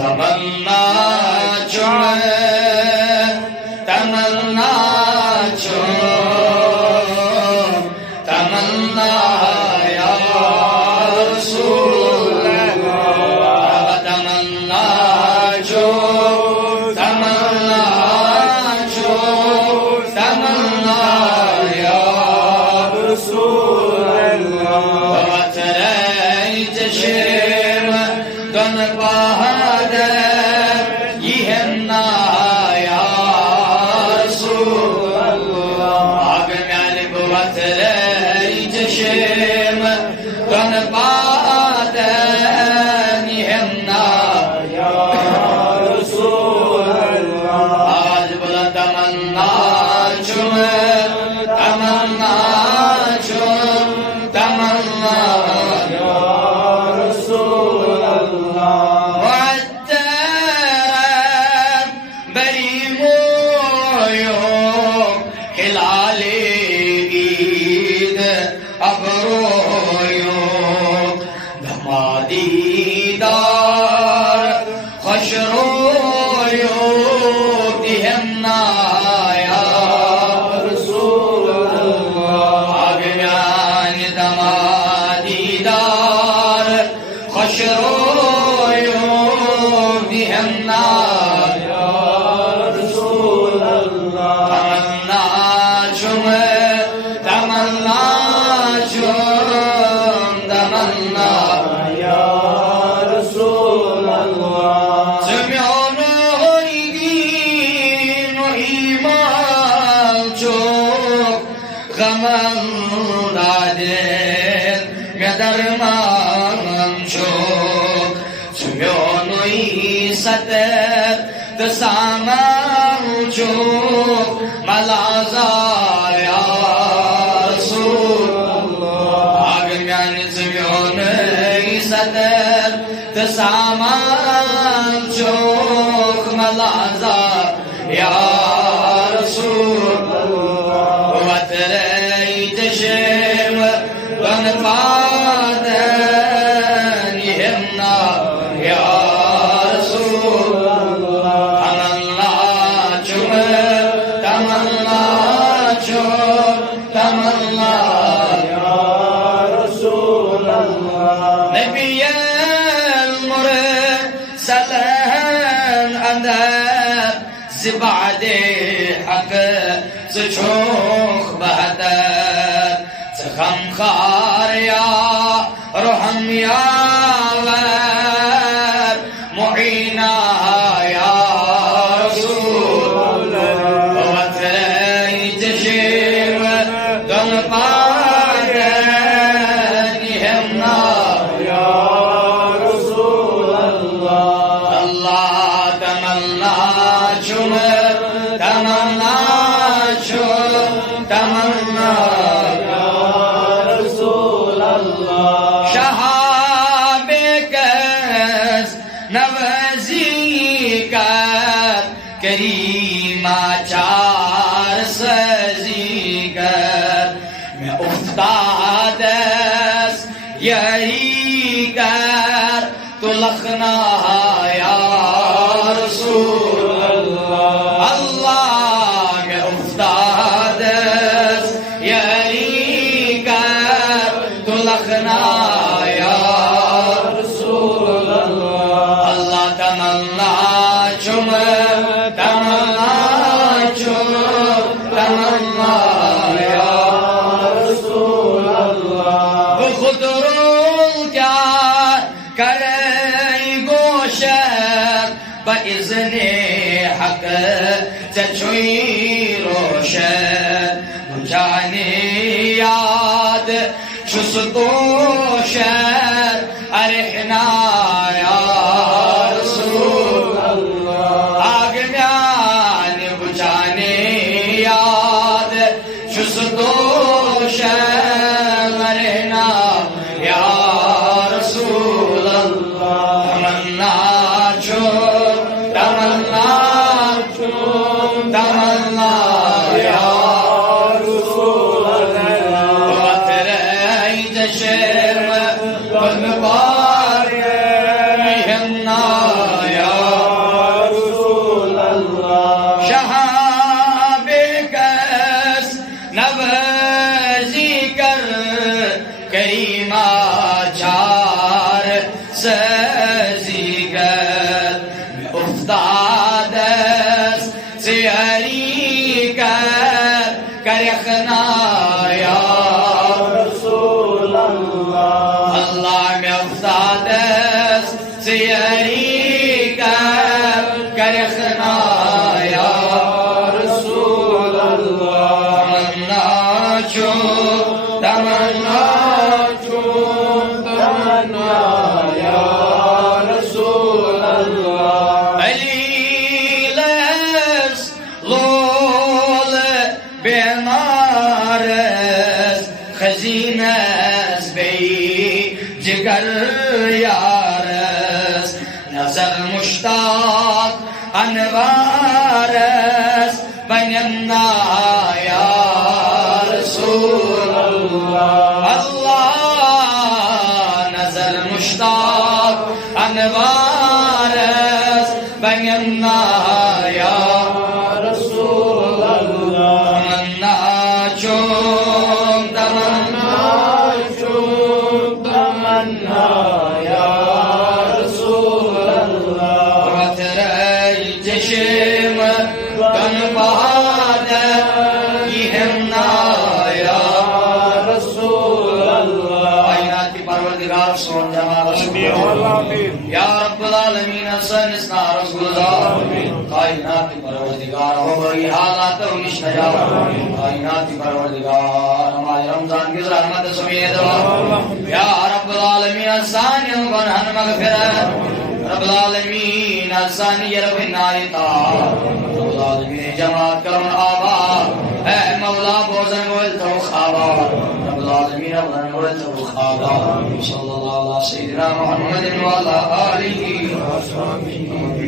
तमन्ना चुने तमन्ना चुन तमन्ना या रसूल अल्लाह तमन्ना चो तमन्ना चो तमन्ना या रसूल अल्लाह वतरे जशेम दन بعد حق شوخ بهدر خم خار يا رحم يا ور معينا يا رسول الله وتري تشير دم قادن يهمنا يا رسول الله الله تمنى करीमा चार सजीगर मैं उस्तादस यही कर तो लखना या रसूल अल्लाह अल्लाह मैं उस्तादस यही कर तो लखना या रसूल अल्लाह अल्लाह तमन्ना चुम بإذن حق تشوي روشن جاني ياد شو سطوشن أرحنا يا رسول الله أقنعني بجاني ياد شو سطوشن أرحنا يا رسول الله تمنى तमन्ना या रसूल अल्लाह तेरे जशेम बनवार افتادس سياري كرخنا يا رسول الله الله مفتادس سياري كرخنا يا رسول الله تمنا يا رسول الله عليلس لول بنارس خزينس بي جگر يارس نظر مشتاق انوارس بيننا يا رسول الله الله نظر مشتاق انوارس بيننا يا رسول الله تمنا يا رسول الله وترى الجشم كان بعد يهمنا يا رسول الله عينات پروردگار سون جمال يا رب العالمين سنسنا رسول الله कायनात परवरदिगार हो गई हालात उनिश नजात कायनात परवरदिगार हमारे रमजान की रहमत समेत या रब्बुल आलमीन आसानी गुनाह मगफिरत रब्बुल आलमीन आसानी रबिनायता रब्बुल आलमीन जमात करम आबाद ऐ मौला बोझन मोल तो खाबा रब्बुल आलमीन बोझन मोल तो खाबा सल्लल्लाहु अलैहि सय्यिदना मुहम्मद व अला आलिहि व अस्हाबिही